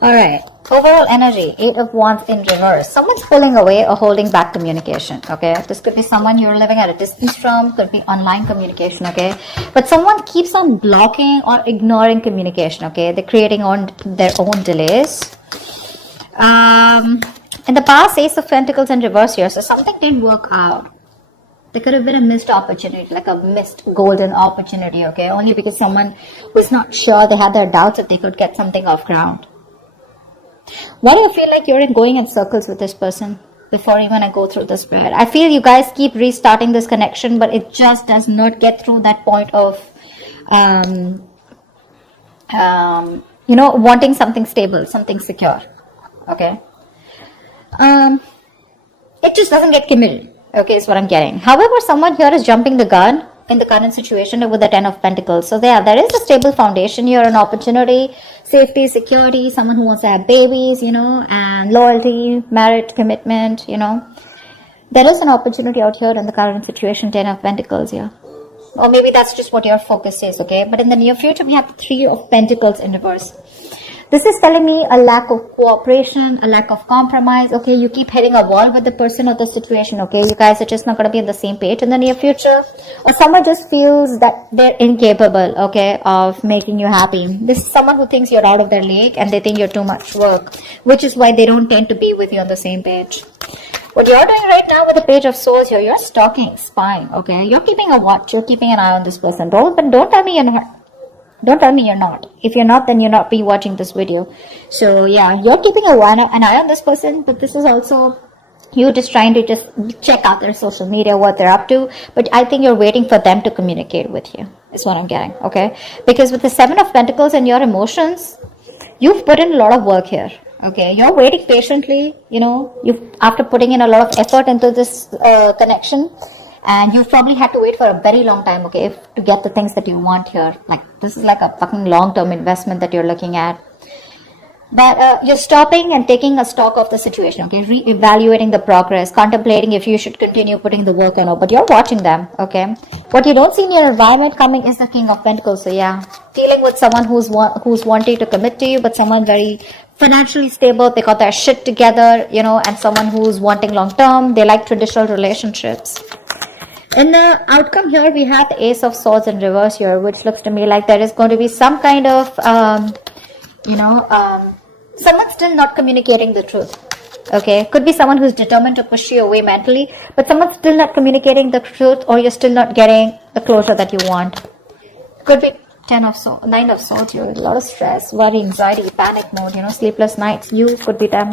All right. Overall energy, 8 of Wands in reverse. Someone's pulling away or holding back communication, okay? This could be someone you're living at a distance from, could be online communication, okay? But someone keeps on blocking or ignoring communication, okay? They're creating their own delays. In the past, Ace of Pentacles in reverse here, so something didn't work out. There could have been a missed opportunity, like a missed golden opportunity, okay? Only because someone was not sure, they had their doubts if they could get something off ground. Why do you feel like you're going in circles with this person before even I go through the spread? I feel you guys keep restarting this connection, but it just does not get through that point of, wanting something stable, something secure, okay? It just doesn't get committed, okay, is what I'm getting. However, someone here is jumping the gun in the current situation with the 10 of Pentacles. So there is a stable foundation here, an opportunity, safety, security, someone who wants to have babies, and loyalty, marriage, commitment, There is an opportunity out here in the current situation, 10 of Pentacles here. Or maybe that's just what your focus is, okay? But in the near future, we have the 3 of Pentacles in reverse. This is telling me a lack of cooperation, a lack of compromise, okay? You keep hitting a wall with the person or the situation, okay? You guys are just not going to be on the same page in the near future. Or someone just feels that they're incapable, okay, of making you happy. This is someone who thinks you're out of their league and they think you're too much work, which is why they don't tend to be with you on the same page. What you're doing right now with the Page of Swords here, you're stalking, spying, okay? You're keeping a watch, you're keeping an eye on this person. Don't tell me you're not. Don't tell me you're not. If you're not, then you're not be watching this video. So yeah, you're keeping an eye on this person, but this is also you just trying to just check out their social media, what they're up to. But I think you're waiting for them to communicate with you, is what I'm getting, okay? Because with the 7 of Pentacles and your emotions, you've put in a lot of work here, okay? You're waiting patiently, after putting in a lot of effort into this connection. And you've probably had to wait for a very long time, okay, to get the things that you want here. Like, this is like a fucking long-term investment that you're looking at. But you're stopping and taking a stock of the situation, okay, re-evaluating the progress, contemplating if you should continue putting the work or not. But you're watching them, okay. What you don't see in your environment coming is the King of Pentacles. So yeah, dealing with someone who's wanting to commit to you, but someone very financially stable, they got their shit together, and someone who's wanting long-term, they like traditional relationships. In the outcome here, we have the Ace of Swords in reverse here, which looks to me like there is going to be some kind of, someone still not communicating the truth. Okay, could be someone who's determined to push you away mentally, but someone's still not communicating the truth, or you're still not getting the closure that you want. Could be 9 of Swords here, a lot of stress, worry, anxiety, panic mode, sleepless nights. You could be them.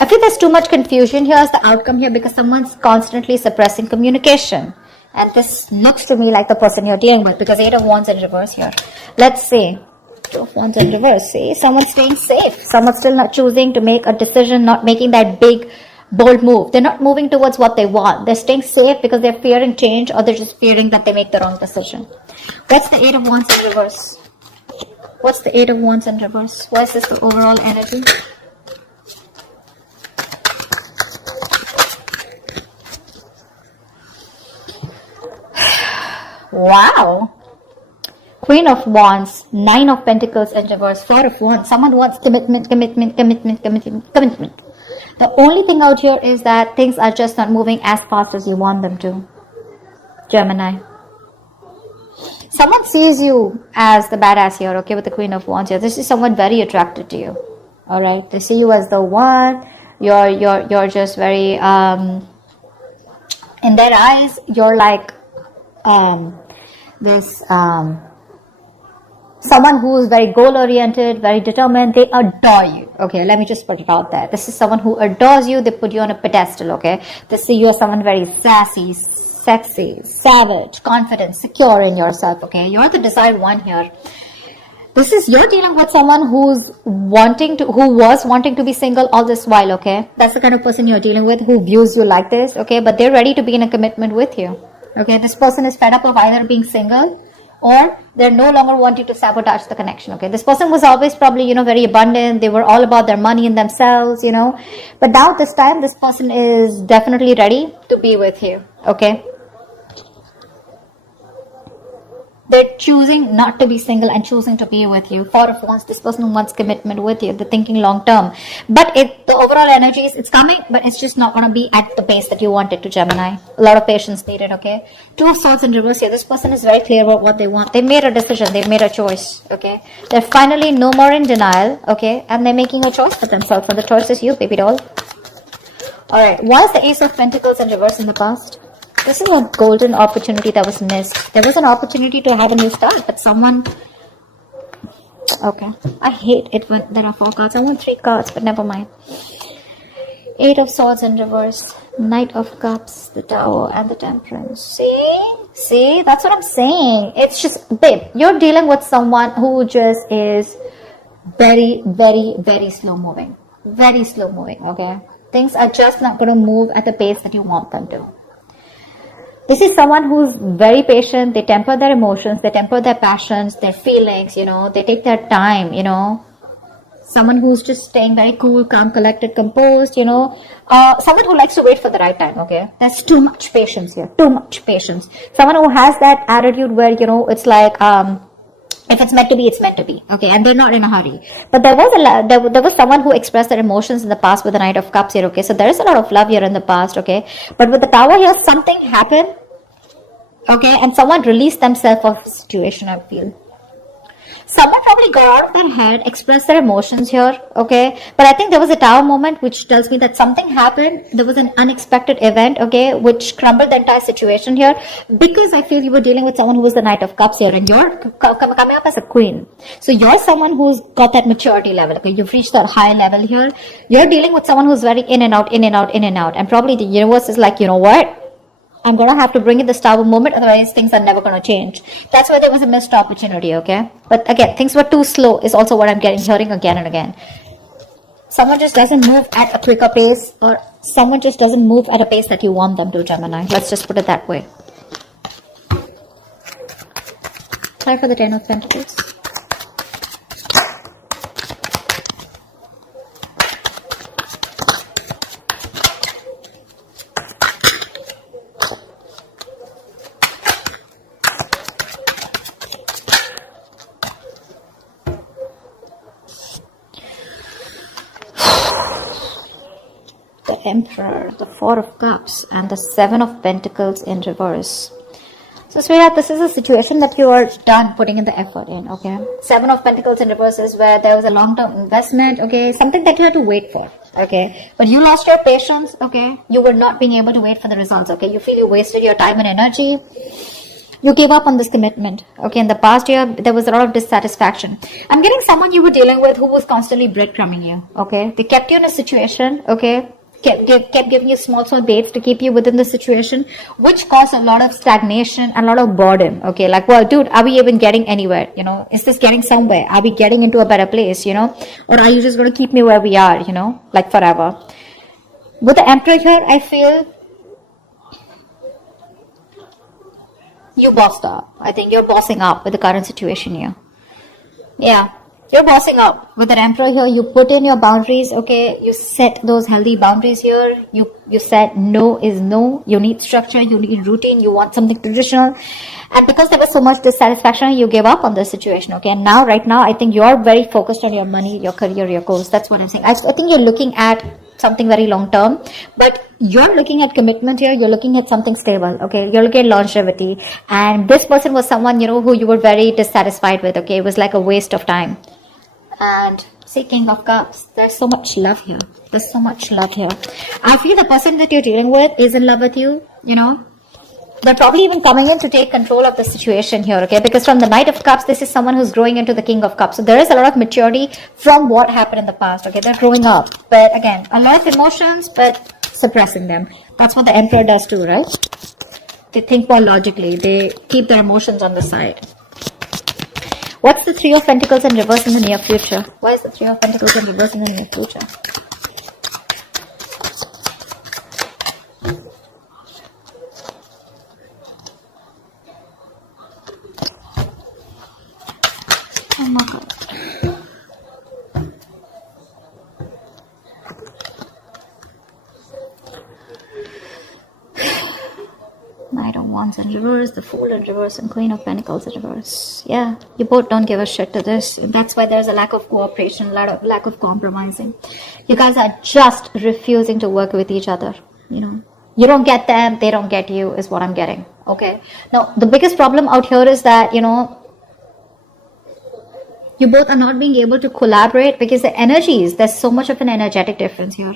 I feel there's too much confusion here as the outcome here because someone's constantly suppressing communication. And this looks to me like the person you're dealing with because 8 of Wands in reverse here. Let's see. 2 of Wands in reverse. See, someone's staying safe. Someone's still not choosing to make a decision, not making that big, bold move. They're not moving towards what they want. They're staying safe because they're fearing change or they're just fearing that they make the wrong decision. What's the 8 of Wands in reverse? What's the 8 of Wands in reverse? What is this the overall energy? Wow. Queen of Wands, 9 of Pentacles in reverse, 4 of Wands. Someone wants commitment. The only thing out here is that things are just not moving as fast as you want them to. Gemini. Someone sees you as the badass here, okay, with the Queen of Wands here. This is someone very attracted to you. Alright. They see you as the one. You're just very in their eyes, you're like someone who is very goal-oriented, very determined. They adore you. Okay, let me just put it out there. This is someone who adores you. They put you on a pedestal, okay? They see you as someone very sassy, sexy, savage, confident, secure in yourself, okay? You're the desired one here. You're dealing with someone who was wanting to be single all this while, okay? That's the kind of person you're dealing with who views you like this, okay? But they're ready to be in a commitment with you. Okay, this person is fed up of either being single or they're no longer wanting to sabotage the connection. Okay, this person was always probably, very abundant. They were all about their money and themselves, But now this time, this person is definitely ready to be with you. Okay. They're choosing not to be single and choosing to be with you. Four of Wands, this person wants commitment with you. They're thinking long term. But the overall energy is, it's coming, but it's just not going to be at the pace that you want it to, Gemini. A lot of patience needed, okay? Two of Swords in reverse here. This person is very clear about what they want. They made a decision. They've made a choice, okay? They're finally no more in denial, okay? And they're making a choice for themselves. And the choice is you, baby doll. Alright, why is the Ace of Pentacles in reverse in the past? This is a golden opportunity that was missed. There was an opportunity to have a new start, but someone... Okay. I hate it when there are 4 cards. I want 3 cards, but never mind. 8 of Swords in reverse. Knight of Cups, the Tower, and the Temperance. See? See? That's what I'm saying. It's just... Babe, you're dealing with someone who just is very, very, very slow moving. Very slow moving, okay? Things are just not going to move at the pace that you want them to. This is someone who's very patient. They temper their emotions. They temper their passions, their feelings, you know. They take their time, you know. Someone who's just staying very cool, calm, collected, composed, you know. Someone who likes to wait for the right time, okay. There's too much patience here. Too much patience. Someone who has that attitude where, you know, it's like, if it's meant to be, it's meant to be, okay, and they're not in a hurry. But there was someone who expressed their emotions in the past with the Knight of Cups here, okay, so there is a lot of love here in the past, okay, but with the Tower here, something happened, okay, and someone released themselves of the situation, I feel. Someone probably got out of their head, expressed their emotions here, okay? But I think there was a Tower moment which tells me that something happened. There was an unexpected event, okay, which crumbled the entire situation here. Because I feel you were dealing with someone who was the Knight of Cups here and you're coming up as a Queen. So you're someone who's got that maturity level, okay? You've reached that high level here. You're dealing with someone who's very in and out, in and out, in and out. And probably the universe is like, you know what? I'm going to have to bring in this Tower moment, otherwise things are never going to change. That's why there was a missed opportunity, okay? But again, things were too slow is also what I'm hearing again and again. Someone just doesn't move at a quicker pace, or someone just doesn't move at a pace that you want them to, Gemini. Let's just put it that way. Try for the 10 of Pentacles. Emperor, the 4 of Cups, and the 7 of Pentacles in reverse. So, sweetheart, this is a situation that you are done putting in the effort in, okay? 7 of Pentacles in reverse is where there was a long-term investment, okay? Something that you had to wait for, okay? But you lost your patience, okay? You were not being able to wait for the results, okay? You feel you wasted your time and energy. You gave up on this commitment, okay? In the past year, there was a lot of dissatisfaction. I'm getting someone you were dealing with who was constantly breadcrumbing you, okay? They kept you in a situation, okay? Kept giving you small baits to keep you within the situation, which caused a lot of stagnation and a lot of boredom, okay? Like, well, dude, are we even getting anywhere, you know? Is this getting somewhere? Are we getting into a better place, you know? Or are you just going to keep me where we are, you know, like forever? With the Emperor here, I feel you bossed up. I think you're bossing up with the current situation here. Yeah. You're bossing up. With the Emperor here, you put in your boundaries, okay? You set those healthy boundaries here. You said no is no. You need structure, you need routine, you want something traditional. And because there was so much dissatisfaction, you gave up on the situation, okay? And now, right now, I think you're very focused on your money, your career, your goals. That's what I'm saying. I think you're looking at something very long term, but you're looking at commitment here. You're looking at something stable, okay? You're looking at longevity. And this person was someone, you know, who you were very dissatisfied with, okay? It was like a waste of time. And see, King of Cups, there's so much love here. There's so much love here. I feel the person that you're dealing with is in love with you, you know. They're probably even coming in to take control of the situation here, okay? Because from the Knight of Cups, this is someone who's growing into the King of Cups. So there is a lot of maturity from what happened in the past, okay? They're growing up. But again, a lot of emotions, but suppressing them. That's what the Emperor does too, right? They think more logically. They keep their emotions on the side. What's the 3 of Pentacles in reverse in the near future? Why is the 3 of Pentacles in reverse in the near future? Oh my God. I don't Wands in reverse, the Fool in reverse, and Queen of Pentacles in reverse. Yeah, you both don't give a shit to this. That's why there's a lack of cooperation, lack of compromising. You guys are just refusing to work with each other, you know. You don't get them, they don't get you, is what I'm getting. Okay. Now, the biggest problem out here is that, you know, you both are not being able to collaborate because the energies, there's so much of an energetic difference here.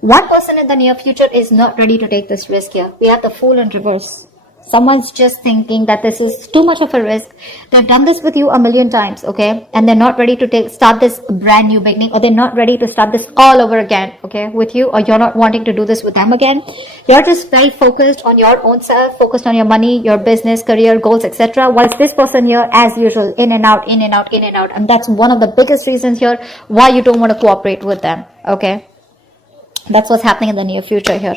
One person in the near future is not ready to take this risk here. We have the Fool in reverse. Someone's just thinking that this is too much of a risk. They've done this with you a million times, okay? And they're not ready to start this brand new beginning, or they're not ready to start this all over again, okay, with you, or you're not wanting to do this with them again. You're just very focused on your own self, focused on your money, your business, career, goals, etc. Whilst this person here, as usual, in and out, in and out, in and out. And that's one of the biggest reasons here why you don't want to cooperate with them, okay? That's what's happening in the near future here.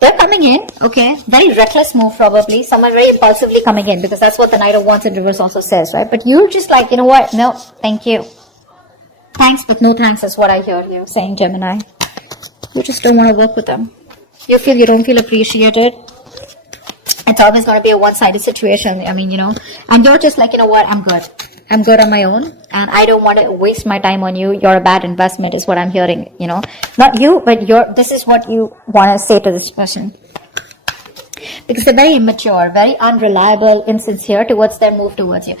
They're coming in, okay, very reckless move probably, someone very impulsively coming in, because that's what the Knight of Wands in reverse also says, right? But you're just like, you know what, no, thank you. Thanks, but no thanks is what I hear you saying, Gemini. You just don't want to work with them. You don't feel appreciated. It's always going to be a one-sided situation, I mean, you know, and you're just like, you know what, I'm good on my own, and I don't want to waste my time on you. You're a bad investment is what I'm hearing, you know. Not you, but this is what you want to say to this person. Because they're very immature, very unreliable, insincere towards their move towards you.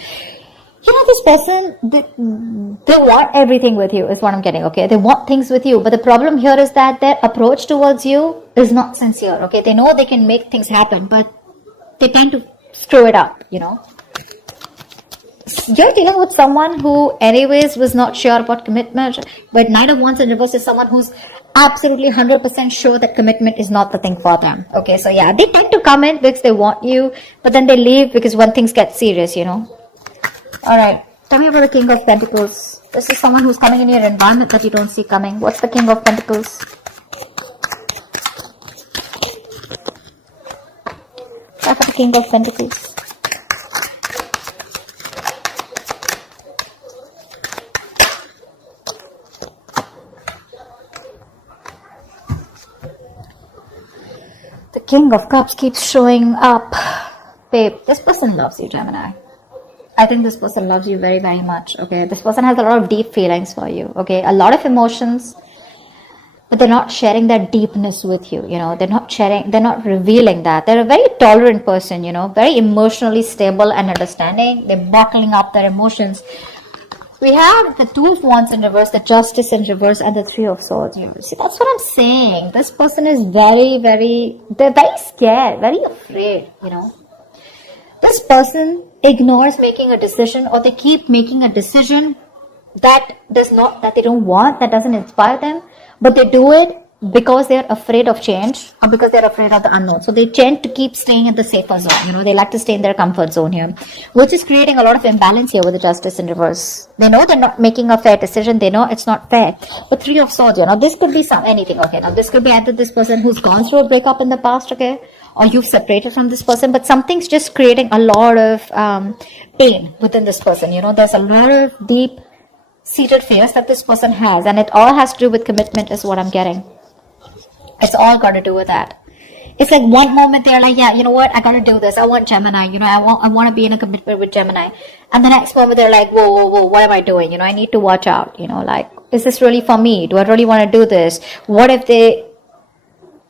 You know, this person, they want everything with you is what I'm getting, okay. They want things with you, but the problem here is that their approach towards you is not sincere, okay. They know they can make things happen, but they tend to screw it up, you know. You're dealing with someone who anyways was not sure about commitment, but Knight of Wands in reverse is someone who's absolutely 100% sure that commitment is not the thing for them. Okay, so yeah, they tend to come in because they want you, but then they leave because when things get serious, you know. Alright, tell me about the King of Pentacles. This is someone who's coming in your environment that you don't see coming. What's the King of Pentacles? Tell for the King of Pentacles. King of Cups keeps showing up. Babe, this person loves you, Gemini. I think this person loves you very, very much, okay? This person has a lot of deep feelings for you, okay? A lot of emotions, but they're not sharing that deepness with you, you know? They're not revealing that. They're a very tolerant person, you know? Very emotionally stable and understanding. They're bottling up their emotions. We have the Two of Wands in reverse, the Justice in reverse, and the Three of Swords in reverse. See, that's what I'm saying. This person is they're very scared, very afraid, you know. This person ignores making a decision, or they keep making a decision that they don't want, that doesn't inspire them, but they do it because they're afraid of change, or because they're afraid of the unknown. So they tend to keep staying in the safer zone, you know. They like to stay in their comfort zone here, which is creating a lot of imbalance here with the Justice in reverse. They know they're not making a fair decision. They know it's not fair. But Three of Swords, you know, this could be anything, okay. Now this could be either this person who's gone through a breakup in the past, okay, or you've separated from this person, but something's just creating a lot of pain within this person, you know. There's a lot of deep seated fears that this person has, and it all has to do with commitment is what I'm getting. It's all got to do with that. It's like one moment they're like, yeah, you know what, I got to do this. I want Gemini, you know, I want to be in a commitment with Gemini. And the next moment they're like, whoa, what am I doing? You know, I need to watch out, you know, like, is this really for me? Do I really want to do this? What if they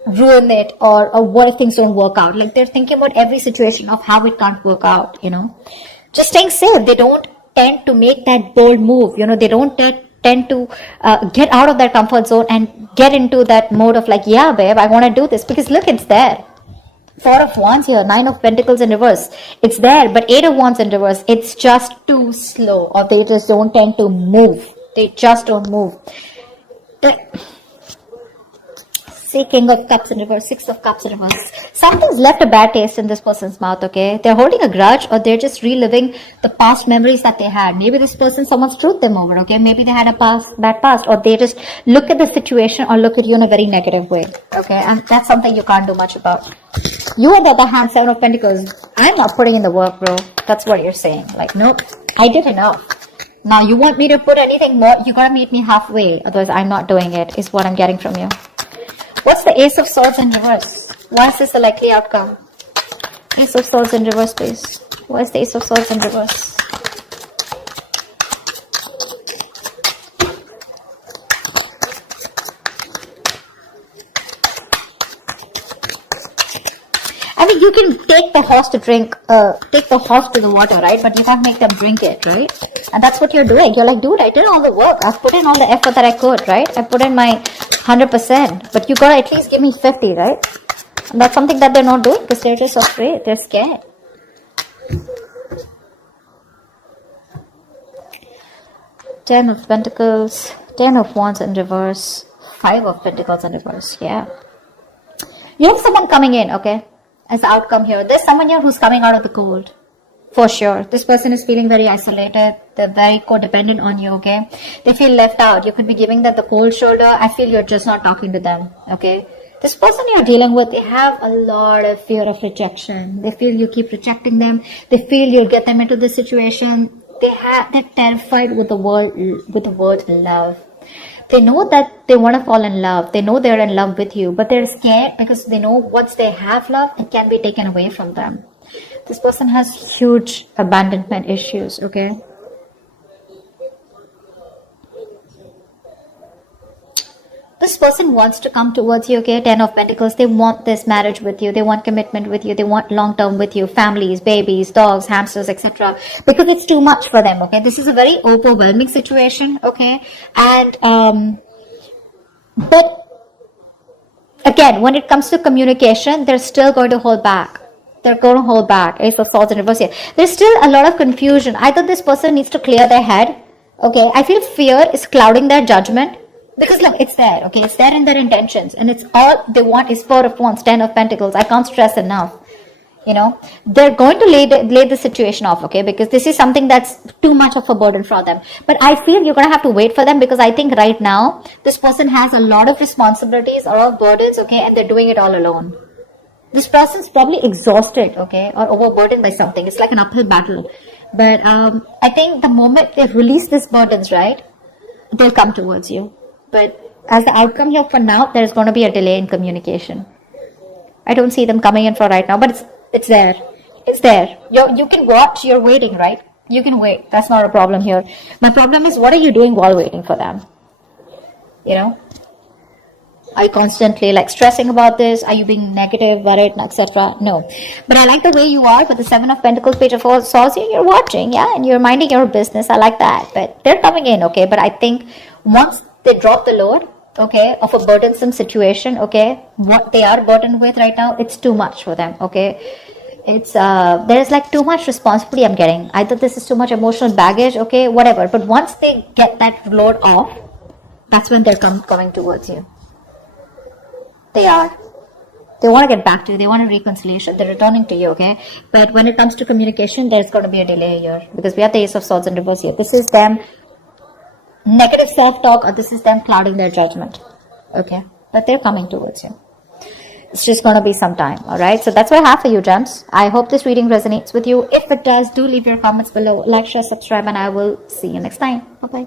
ruin it, or what if things don't work out? Like, they're thinking about every situation of how it can't work out, you know. Just staying safe. They don't tend to make that bold move, you know. They don't tend to get out of their comfort zone and get into that mode of like, yeah, babe, I want to do this, because look, it's there. Four of Wands here, Nine of Pentacles in reverse. It's there, but Eight of Wands in reverse. It's just too slow, or they just don't tend to move. They just don't move. See, King of Cups in reverse, Six of Cups in reverse. Something's left a bad taste in this person's mouth, okay? They're holding a grudge, or they're just reliving the past memories that they had. Maybe this person, someone screwed them over, okay? Maybe they had a bad past, or they just look at the situation or look at you in a very negative way, okay? And that's something you can't do much about. You, on the other hand, Seven of Pentacles, I'm not putting in the work, bro. That's what you're saying. Like, nope, I did enough. Now, you want me to put anything more? You gotta meet me halfway. Otherwise, I'm not doing it, is what I'm getting from you. What's the Ace of Swords in reverse? Why is this the likely outcome? Ace of Swords in reverse, please. Why is the Ace of Swords in reverse? I mean, you can take the horse to drink, take the horse to the water, right? But you can't make them drink it, right? And that's what you're doing. You're like, dude, I did all the work. I've put in all the effort that I could, right? I put in my 100%. But you gotta at least give me 50, right? And that's something that they're not doing because they're just afraid. They're scared. Ten of Pentacles, 10 of Wands in reverse, 5 of Pentacles in reverse. Yeah. You have someone coming in, okay? As the outcome here, there's someone here who's coming out of the cold, for sure. This person is feeling very isolated. They're very codependent on you, okay? They feel left out. You could be giving them the cold shoulder. I feel you're just not talking to them, okay? This person you're dealing with, they have a lot of fear of rejection. They feel you keep rejecting them. They feel you'll get them into this situation. They're terrified with the word love. They know that they want to fall in love. They know they're in love with you, but they're scared because they know once they have love, it can be taken away from them. This person has huge abandonment issues, okay? This person wants to come towards you, okay? 10 of Pentacles. They want this marriage with you. They want commitment with you. They want long-term with you. Families, babies, dogs, hamsters, etc. Because it's too much for them, okay? This is a very overwhelming situation, okay? And, but again, when it comes to communication, they're still going to hold back. They're going to hold back. Ace of Swords in reverse here. There's still a lot of confusion. Either this person needs to clear their head, okay? I feel fear is clouding their judgment. Because look, it's there, okay? It's there in their intentions. And it's all they want is 4 of Wands, 10 of Pentacles. I can't stress enough. You know, they're going to lay the situation off, okay? Because this is something that's too much of a burden for them. But I feel you're going to have to wait for them because I think right now, this person has a lot of responsibilities, a lot of burdens, okay? And they're doing it all alone. This person's probably exhausted, okay? Or overburdened by something. It's like an uphill battle. But I think the moment they release these burdens, right? They'll come towards you. But as the outcome here for now, there's going to be a delay in communication. I don't see them coming in for right now, but it's there. It's there. You can watch. You're waiting, right? You can wait. That's not a problem here. My problem is, what are you doing while waiting for them? You know? Are you constantly like stressing about this? Are you being negative, worried, etc.? No. But I like the way you are with the 7 of Pentacles, Page of Swords. You're watching, yeah, and you're minding your business. I like that. But they're coming in, okay? But I think once they drop the load, okay, of a burdensome situation, okay, what they are burdened with right now, it's too much for them, okay. It's there's like too much responsibility I'm getting. Either this is too much emotional baggage, okay, whatever. But once they get that load off, that's when they're coming towards you. They want to get back to you. They want a reconciliation. They're returning to you, okay. But when it comes to communication, there's going to be a delay here because we have the Ace of Swords in reverse here. This is them negative self-talk, or this is them clouding their judgment, okay? But they're coming towards you. It's just going to be some time, all right? So that's what I have for you, gems. I hope this reading resonates with you. If it does, do leave your comments below. Like, share, subscribe, and I will see you next time. Bye-bye.